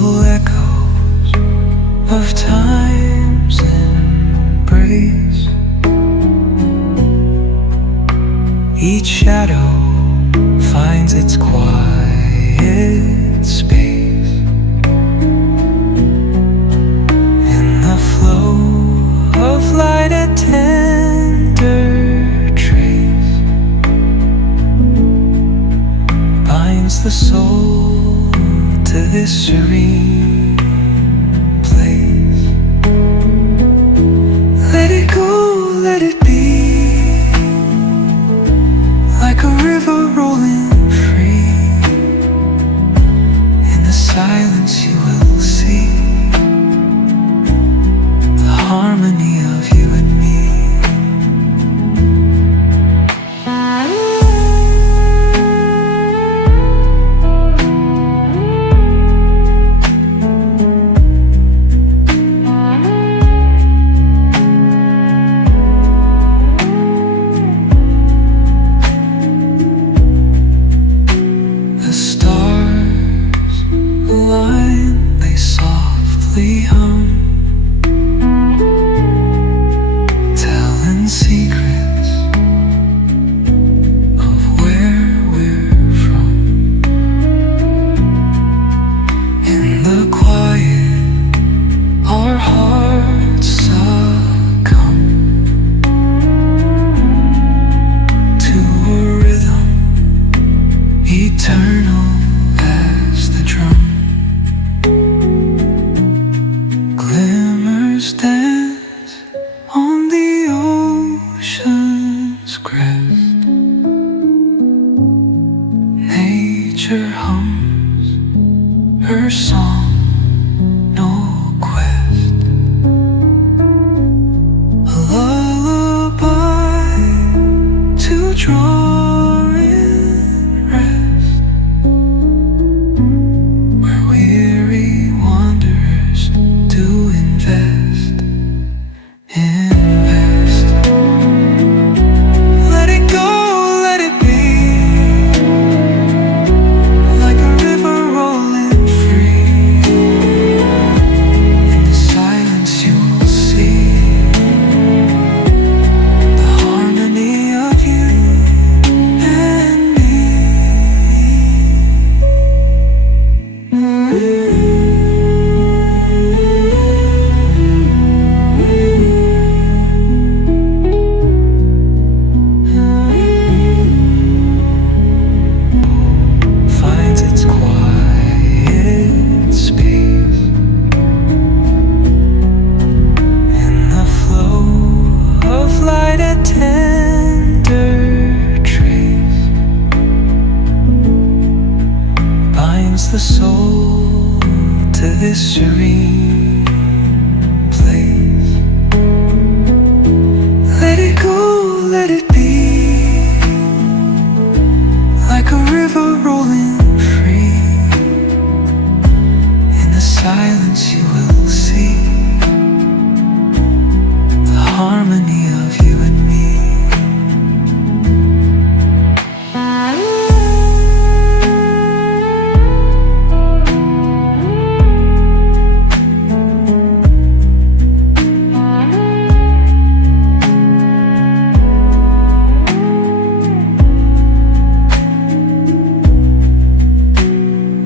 Wistful echoes of time's embrace. Each shadow finds its quiet space in the flow of light, a tender trace binds the soul to this serene place. Let it go, let it be, like a river rolling free. In the silence you will see the harmony of you and me. The stars align, they softly hum, telling secrets of where we're from. In the quiet, our hearts succumb to a rhythm eternal as the drum. Glimmers dance on the ocean's crest. Nature hums her song, no quest. A lullaby to draw in rest, where weary wanderers do invest. Let it go, let it be, like a river rolling free. In the silence you will see the harmony of you and me. Finds its quiet space in the flow of light, a tender trace binds the soul to this serene place. Let it go, let it be, like a river rolling free. In the silence you will see the harmony of you and me.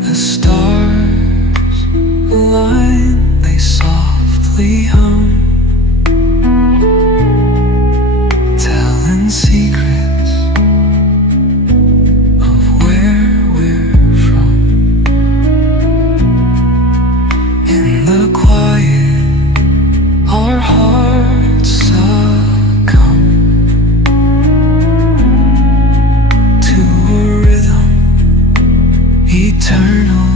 The stars align, they softly hum, telling secrets of where we're from. In the quiet, our hearts succumb to a rhythm eternal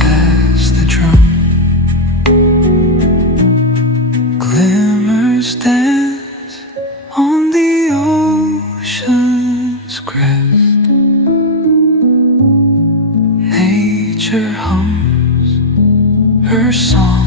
as the drum. Glimmers dance on the ocean's crest. Nature hums her song,